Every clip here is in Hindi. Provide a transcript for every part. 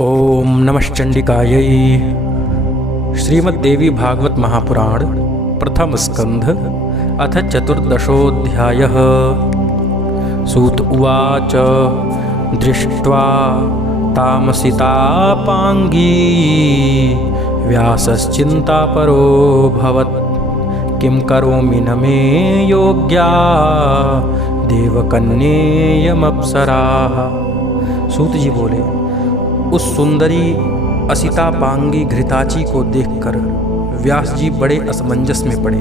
ओम नमश्चंडिकायै। श्रीमद्देवी भागवत महापुराण प्रथम स्कंध अथ चतुर्दशोऽध्यायः। सूत उवाच दृष्ट्वा तामसितापांगी व्यासश्चिन्तापरोऽभवत्। किं करोमि न मे योग्या देवकन्येयमप्सराः। सूत जी बोले, उस सुंदरी असितापांगी घृताची को देखकर व्यास जी बड़े असमंजस में पड़े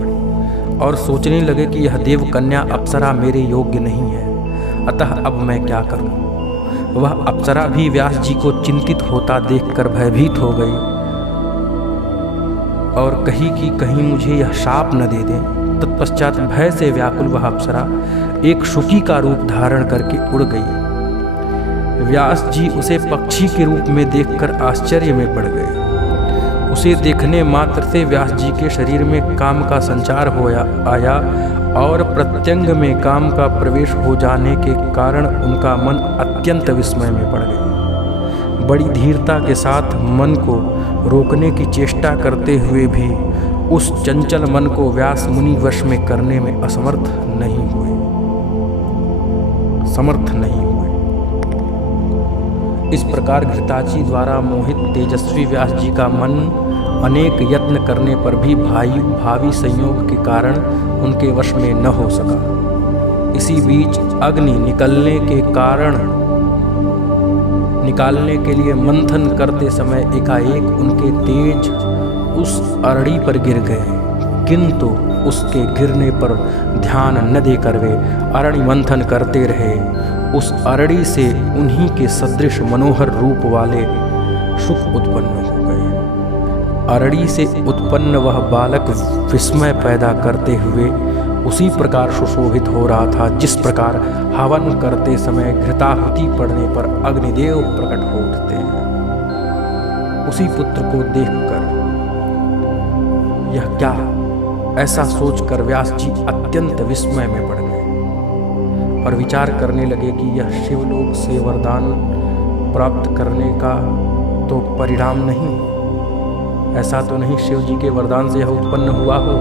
और सोचने लगे कि यह देव कन्या अप्सरा मेरे योग्य नहीं है, अतः अब मैं क्या करूं। वह अप्सरा भी व्यास जी को चिंतित होता देखकर भयभीत हो गई और कही कि कहीं मुझे यह शाप न दे दे। तत्पश्चात भय से व्याकुल वह अप्सरा एक शुकी का रूप धारण करके उड़ गई। व्यास जी उसे पक्षी के रूप में देखकर आश्चर्य में पड़ गए। उसे देखने मात्र से व्यास जी के शरीर में काम का संचार आया और प्रत्यंग में काम का प्रवेश हो जाने के कारण उनका मन अत्यंत विस्मय में पड़ गया। बड़ी धीरता के साथ मन को रोकने की चेष्टा करते हुए भी उस चंचल मन को व्यास मुनि वश में करने में समर्थ नहीं हुए। इस प्रकार घृताची द्वारा मोहित तेजस्वी व्यास जी का मन अनेक यत्न करने पर भी भावी संयोग के कारण उनके वश में न हो सका। इसी बीच अग्नि निकालने के लिए मंथन करते समय एकाएक उनके तेज उस अरड़ी पर गिर गए, किंतु उसके गिरने पर ध्यान न देकर वे अरड़ी मंथन करते रहे। उस अरड़ी से उन्हीं के सदृश मनोहर रूप वाले शुक उत्पन्न हो गए। अरड़ी से उत्पन्न वह बालक विस्मय पैदा करते हुए उसी प्रकार सुशोभित हो रहा था जिस प्रकार हवन करते समय घृताहुति पड़ने पर अग्निदेव प्रकट हो उठते हैं। उसी पुत्र को देखकर यह क्या, ऐसा सोचकर व्यास जी अत्यंत विस्मय में पड़ गए और विचार करने लगे कि यह शिवलोक से वरदान प्राप्त करने का तो परिणाम नहीं, ऐसा तो नहीं शिव जी के वरदान से यह उत्पन्न हुआ हो।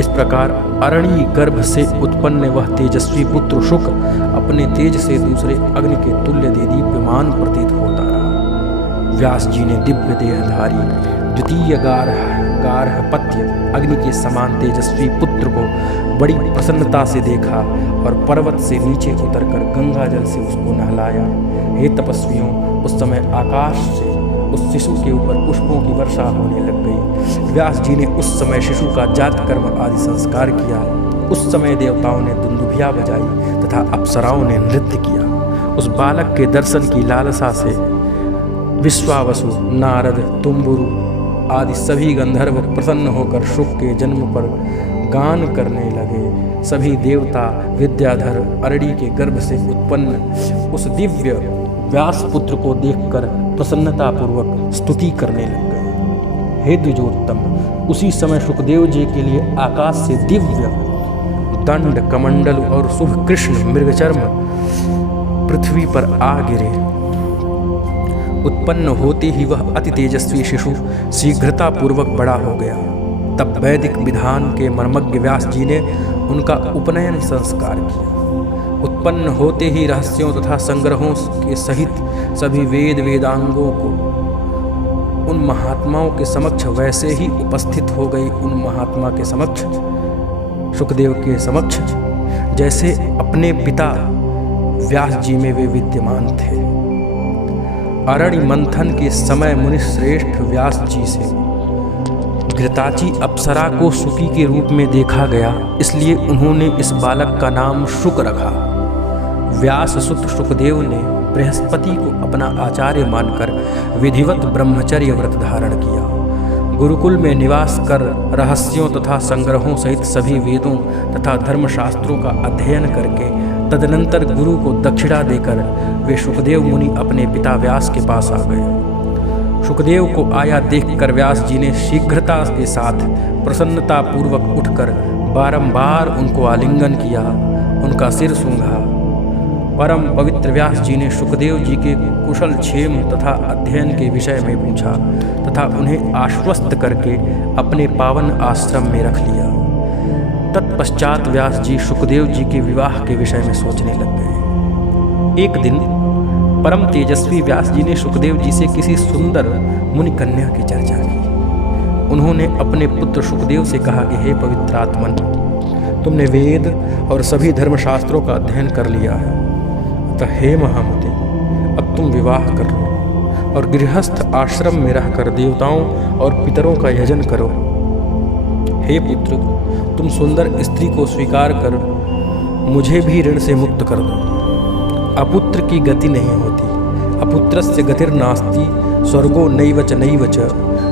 इस प्रकार अरणी गर्भ से उत्पन्न वह तेजस्वी पुत्र शुक अपने तेज से दूसरे अग्नि के तुल्य दीप्यमान प्रतीत होता रहा। व्यास जी ने दिव्य देहधारी द्वितीय गार्हपत्य अग्नि के समान तेजस्वी पुत्र को बड़ी प्रसन्नता से देखा और पर्वत से नीचे उतरकर गंगा जल से उसको नहलाया। हे तपस्वियों, उस समय आकाश से उस शिशु के ऊपर पुष्पों की वर्षा होने लग गई। व्यास जी ने उस समय शिशु का जात कर्म आदि संस्कार किया। उस समय देवताओं ने दुंदुभिया बजाई तथा अप्सराओं ने नृत्य किया। उस बालक के दर्शन की लालसा से विश्वावसु, नारद, तुम्बुरु आदि सभी गंधर्व प्रसन्न होकर शुक के जन्म पर गान करने लगे। सभी देवता विद्याधर अरड़ी के गर्भ से उत्पन्न उस दिव्य व्यास पुत्र को देखकर प्रसन्नतापूर्वक स्तुति करने लग गए। हे द्विजोत्तम, उसी समय सुखदेव जी के लिए आकाश से दिव्य दंड कमंडल और शुभ कृष्ण मृगचर्म पृथ्वी पर आ गिरे। उत्पन्न होते ही वह अति तेजस्वी शिशु शीघ्रतापूर्वक बड़ा हो गया। तब वैदिक विधान के मर्मज्ञ व्यास जी ने उनका उपनयन संस्कार किया। उत्पन्न होते ही रहस्यों तथा संग्रहों के सहित सभी वेदांगों को उन महात्माओं के समक्ष वैसे ही उपस्थित हो गई। उन महात्मा के समक्ष, सुखदेव के समक्ष, जैसे अपने पिता व्यास जी में वे विद्यमान थे। अरणी मंथन के समय मुनि श्रेष्ठ व्यास जी से घृताची अप्सरा को शुकी के रूप में देखा गया, इसलिए उन्होंने इस बालक का नाम शुक रखा। व्यास सुत शुकदेव ने बृहस्पति को अपना आचार्य मानकर विधिवत ब्रह्मचर्य व्रत धारण किया। गुरुकुल में निवास कर रहस्यों तथा संग्रहों सहित सभी वेदों तथा धर्मशास्त्रों का अध्ययन करके तदनंतर गुरु को दक्षिणा देकर वे शुकदेव मुनि अपने पिता व्यास के पास आ गए। शुकदेव को आया देखकर व्यास जी ने शीघ्रता के साथ प्रसन्नतापूर्वक उठकर बारंबार उनको आलिंगन किया, उनका सिर सूंघा परम पवित्र व्यास जी ने शुकदेव जी के कुशल क्षेम तथा अध्ययन के विषय में पूछा तथा उन्हें आश्वस्त करके अपने पावन आश्रम में रख लिया। तत्पश्चात व्यास जी शुकदेव जी के विवाह के विषय में सोचने लग गए। एक दिन परम तेजस्वी व्यास जी ने शुकदेव जी से किसी सुंदर मुनि कन्या की चर्चा की। उन्होंने अपने पुत्र शुकदेव से कहा कि हे पवित्र आत्मन, तुमने वेद और सभी धर्मशास्त्रों का अध्ययन कर लिया है, अतः हे महामते, अब तुम विवाह कर लो और गृहस्थ आश्रम में रहकर देवताओं और पितरों का यजन करो। हे पुत्र, तुम सुंदर स्त्री को स्वीकार कर मुझे भी ऋण से मुक्त कर दो। अपुत्र की गति नहीं होती, अपुत्रस्य गतिर्नास्ति, स्वर्गो नैवच नैवच,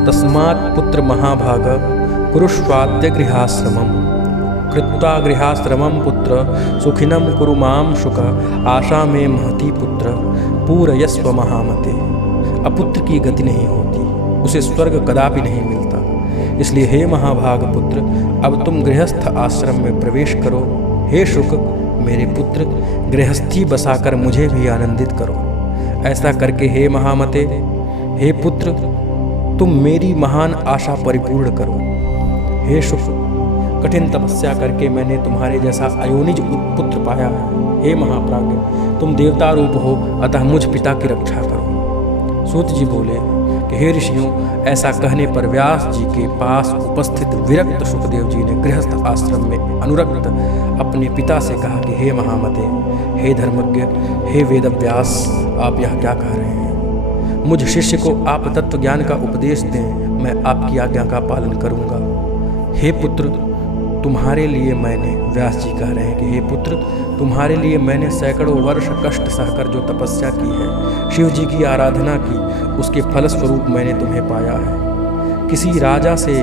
तस्मात् पुत्र महाभाग कुरुष्वाद्य गृहाश्रमम्। कृत्वा गृहाश्रमं पुत्र सुखिनं कुरु मां शुक, आशा में महती पुत्र पूरयस्व महामते। अपुत्र की गति नहीं होती, उसे स्वर्ग कदापि नहीं मिलता। इसलिए हे महाभाग पुत्र, अब तुम गृहस्थ आश्रम में प्रवेश करो। हे शुक, मेरे पुत्र, गृहस्थी बसाकर मुझे भी आनंदित करो। ऐसा करके हे महामते, हे पुत्र, तुम मेरी महान आशा परिपूर्ण करो। हे शुक, कठिन तपस्या करके मैंने तुम्हारे जैसा अयोनिज पुत्र पाया है। हे महाप्राज्ञ, तुम देवता रूप हो, अतः मुझ पिता की रक्षा करो। सूत जी बोले कि हे ऋषियों, ऐसा कहने पर व्यास जी के पास उपस्थित विरक्त शुकदेव जी ने गृहस्थ आश्रम में अनुरक्त अपने पिता से कहा कि हे महामते, हे धर्मज्ञ, हे वेदव्यास, आप यह क्या कह रहे हैं? मुझ शिष्य को आप तत्व ज्ञान का उपदेश दें, मैं आपकी आज्ञा का पालन करूंगा। हे पुत्र, तुम्हारे लिए मैंने, व्यास जी कह रहे हैं कि हे पुत्र, तुम्हारे लिए मैंने सैकड़ों वर्ष कष्ट सहकर जो तपस्या की है, शिव जी की आराधना की, उसके फलस्वरूप मैंने तुम्हें पाया है। किसी राजा से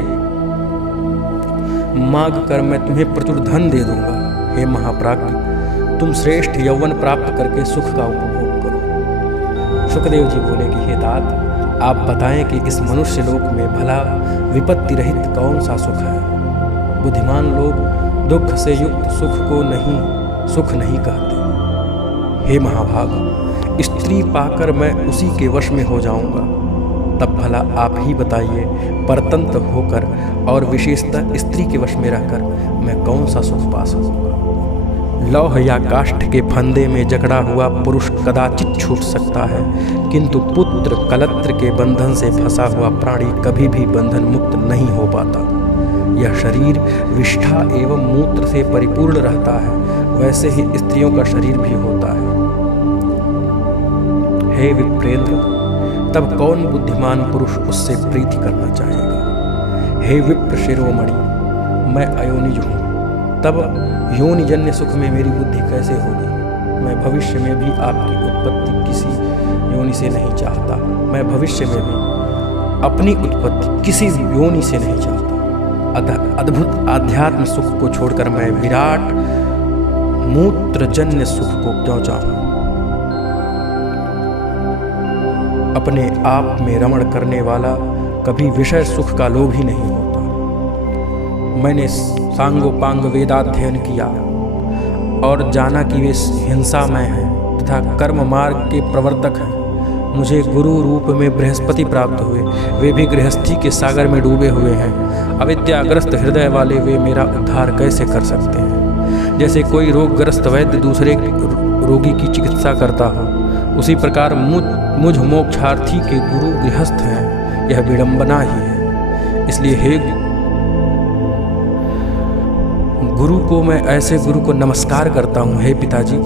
मांग कर मैं तुम्हें प्रचुर धन दे दूंगा। हे महाप्राज्ञ, तुम श्रेष्ठ यौवन प्राप्त करके सुख का उपभोग करो। शुकदेव जी बोले कि हे तात, आप बताएं कि इस मनुष्य लोक में भला विपत्ति रहित कौन सा सुख है? बुद्धिमान लोग दुख से युक्त सुख को सुख नहीं कहते। हे महाभाग, स्त्री पाकर मैं उसी के वश में हो जाऊंगा, तब भला आप ही बताइए, परतंत्र होकर और विशेषतः स्त्री के वश में रहकर मैं कौन सा सुख पा सकूंगा? लौह या काष्ठ के फंदे में जकड़ा हुआ पुरुष कदाचित छूट सकता है, किंतु पुत्र कलत्र के बंधन से फंसा हुआ प्राणी कभी भी बंधन मुक्त नहीं हो पाता। यह शरीर विष्ठा एवं मूत्र से परिपूर्ण रहता है, वैसे ही स्त्रियों का शरीर भी होता है। हे विप्रेंद्र, तब कौन बुद्धिमान पुरुष उससे प्रीति करना चाहेगा? हे विप्र शिरोमणि, मैं अयोनिज हूँ, तब योनिजन्य सुख में मेरी बुद्धि कैसे होगी? मैं भविष्य में भी आपकी उत्पत्ति किसी योनि से नहीं चाहता। मैं भविष्य में भी अपनी उत्पत्ति किसी योनि से नहीं चाहता। अतः अद्भुत आध्यात्म सुख को छोड़कर मैं विराट मूत्रजन्य सुख को क्यों चाहूं? अपने आप में रमण करने वाला कभी विषय सुख का लोभी नहीं होता। मैंने सांगोपांग वेदाध्ययन किया और जाना कि वे हिंसामय हैं तथा कर्म मार्ग के प्रवर्तक हैं। मुझे गुरु रूप में बृहस्पति प्राप्त हुए, वे भी गृहस्थी के सागर में डूबे हुए हैं। अविद्याग्रस्त हृदय वाले वे मेरा उद्धार कैसे कर सकते हैं? जैसे कोई रोगग्रस्त वैद्य दूसरे रोगी की चिकित्सा करता हो, उसी प्रकार मुझ मोक्षार्थी के गुरु गृहस्थ हैं। यह विडंबना ही है। इसलिए हे गुरु को मैं ऐसे गुरु को नमस्कार करता हूँ। हे पिताजी,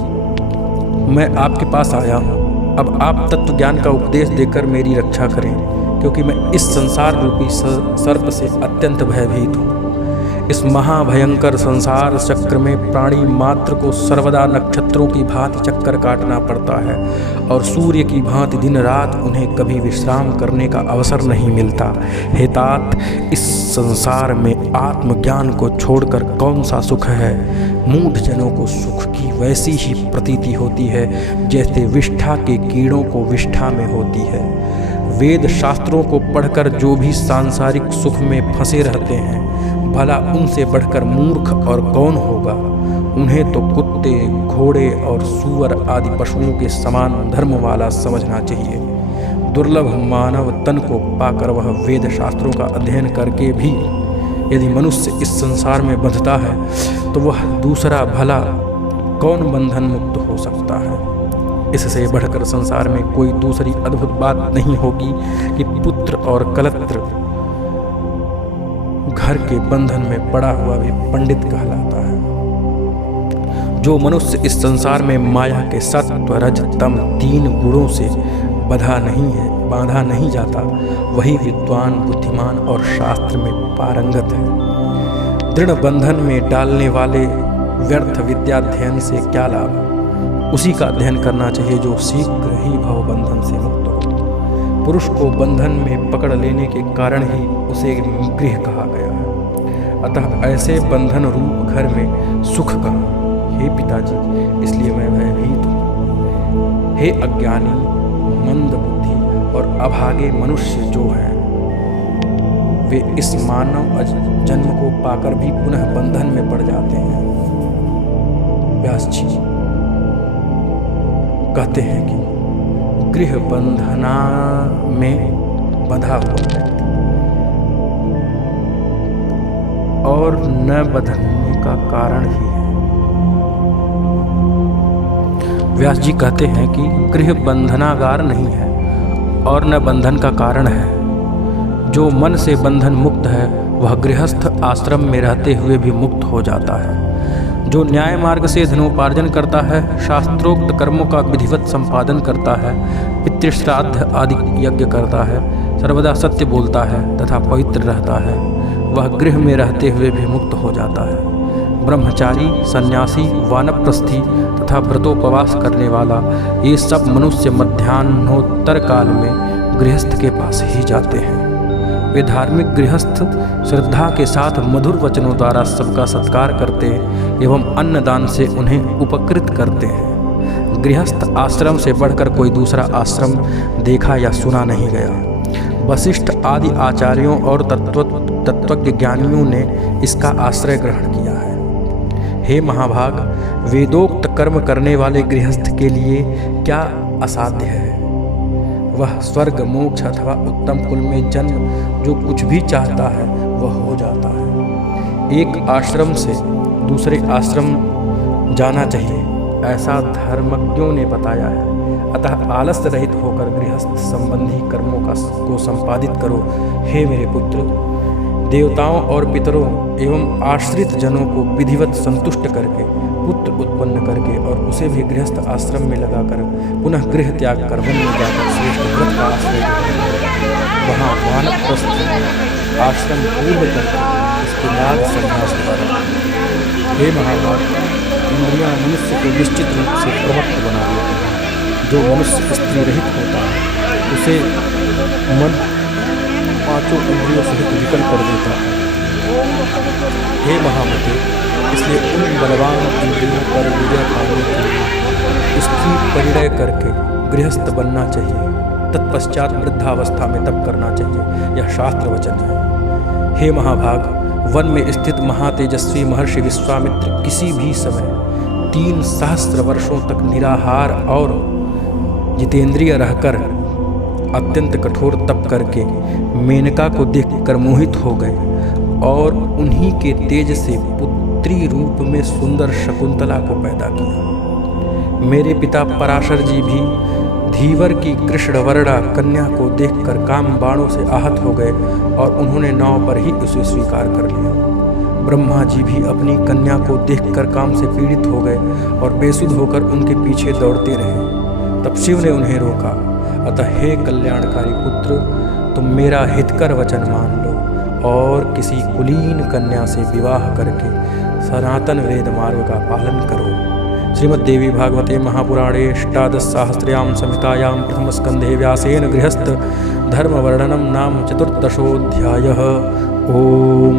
मैं आपके पास आया हूँ, अब आप तत्व ज्ञान का उपदेश देकर मेरी रक्षा करें, क्योंकि मैं इस संसार रूपी सर्प से अत्यंत भयभीत हूँ। इस महाभयंकर संसार चक्र में प्राणी मात्र को सर्वदा नक्षत्रों की भांति चक्कर काटना पड़ता है और सूर्य की भांति दिन रात उन्हें कभी विश्राम करने का अवसर नहीं मिलता। हे तात, इस संसार में आत्मज्ञान को छोड़कर कौन सा सुख है? मूढ़ जनों को सुख की वैसी ही प्रतीति होती है जैसे विष्ठा के कीड़ों को विष्ठा में होती है। वेद शास्त्रों को पढ़कर जो भी सांसारिक सुख में फंसे रहते हैं, भला उनसे बढ़कर मूर्ख और कौन होगा? उन्हें तो कुत्ते, घोड़े और सूअर आदि पशुओं के समान धर्म वाला समझना चाहिए। दुर्लभ मानव तन को पाकर वह वेद शास्त्रों का अध्ययन करके भी यदि मनुष्य इस संसार में बंधता है तो वह दूसरा भला कौन बंधन मुक्त हो सकता है। इससे बढ़कर संसार में कोई दूसरी अद्भुत बात नहीं होगी कि पुत्र और कलत्र घर के बंधन में पड़ा हुआ भी पंडित कहलाता है। जो मनुष्य इस संसार में माया के सत्व रज तम 3 गुणों से बांधा नहीं जाता, वही विद्वान, बुद्धिमान और शास्त्र में पारंगत है। दृढ़ बंधन में डालने वाले व्यर्थ विद्याध्ययन से क्या लाभ। उसी का अध्ययन करना चाहिए जो शीघ्र ही भव बंधन से मुक्त हो। पुरुष को बंधन में पकड़ लेने के कारण ही उसे गृह कहा गया है। अतः ऐसे बंधन रूप घर में सुख कहाँ। हे पिताजी, इसलिए मैं भयभीत हूँ। हे अज्ञानी, मंद बुद्धि और अभागे मनुष्य जो हैं, वे इस मानव जन्म को पाकर भी पुनः बंधन में पड़ जाते हैं। व्यास जी कहते हैं कि गृह बंधना में बंधा हुआ व्यक्ति और न बंधने का कारण ही है। व्यास जी कहते हैं कि गृह बंधनागार नहीं है और न बंधन का कारण है। जो मन से बंधन मुक्त है वह गृहस्थ आश्रम में रहते हुए भी मुक्त हो जाता है। जो न्याय मार्ग से धनोपार्जन करता है, शास्त्रोक्त कर्मों का विधिवत संपादन करता है, पितृश्राद्ध आदि यज्ञ करता है, सर्वदा सत्य बोलता है तथा पवित्र रहता है, वह गृह में रहते हुए भी मुक्त हो जाता है। ब्रह्मचारी, सन्यासी, वानप्रस्थी तथा व्रतोपवास करने वाला, ये सब मनुष्य मध्याह्नोत्तर काल में गृहस्थ के पास ही जाते हैं। वे धार्मिक गृहस्थ श्रद्धा के साथ मधुर वचनों द्वारा सबका सत्कार करते एवं अन्नदान से उन्हें उपकृत करते हैं। गृहस्थ आश्रम से बढ़कर कोई दूसरा आश्रम देखा या सुना नहीं गया। वशिष्ठ आदि आचार्यों और तत्वज्ञ ज्ञानियों ने इसका आश्रय ग्रहण किया है। हे महाभाग, वेदोक्त कर्म करने वाले गृहस्थ के लिए क्या असाध्य है। वह स्वर्ग, मोक्ष अथवा उत्तम कुल में जन्म जो कुछ भी चाहता है वह हो जाता है। एक आश्रम से दूसरे आश्रम जाना चाहिए, ऐसा धर्मज्ञों ने बताया है। अतः आलस्य रहित होकर गृहस्थ संबंधी कर्मों को संपादित करो। हे मेरे पुत्र, देवताओं और पितरों एवं आश्रित जनों को विधिवत संतुष्ट करके पुत्र उत्पन्न करके और उसे भी गृहस्थ आश्रम में लगाकर पुनः गृह त्याग कर वन में जाकर श्रेष्ठ व्रत का आश्रय वहाँ वानप्रस्थ आश्रम पूर्ण करके उसके बाद संन्यास करें। हे महाभाग, इंद्रियां मनुष्य को निश्चित रूप से प्रवक्त बना देती हैं। जो मनुष्य स्त्री रहित होता है उसे मन 5 इंद्रियों सहित विकल कर देता है। हे महामते, इसलिए उन बलवान इंद्रियों पर विजय पाने के लिए स्त्री परिणय करके गृहस्थ बनना चाहिए। तत्पश्चात वृद्धावस्था में तप करना चाहिए। यह शास्त्र वचन है। हे महाभाग, वन में स्थित महातेजस्वी महर्षि विश्वामित्र किसी भी समय 3 सहस्त्र वर्षों तक निराहार और जितेंद्रिय रहकर अत्यंत कठोर तप करके मेनका को देखकर मोहित हो गए और उन्हीं के तेज से पुत्री रूप में सुंदर शकुंतला को पैदा किया। मेरे पिता पराशर जी भी धीवर की कृष्णवर्णा कन्या को देखकर काम बाणों से आहत हो गए और उन्होंने नाव पर ही उसे स्वीकार कर लिया। ब्रह्मा जी भी अपनी कन्या को देखकर काम से पीड़ित हो गए और बेसुध होकर उनके पीछे दौड़ते रहे। तब शिव ने उन्हें रोका। अतः हे कल्याणकारी पुत्र, तुम मेरा हितकर वचन मान लो और किसी कुलीन कन्या से विवाह करके सनातन वेद मार्ग का पालन करो। श्रीमद्देवी भागवते महापुराणे अष्टादशसाहस्र्यां संहितायां प्रथमस्कन्धे व्यासेन गृहस्थ धर्मवर्णनं नाम 14 ओम।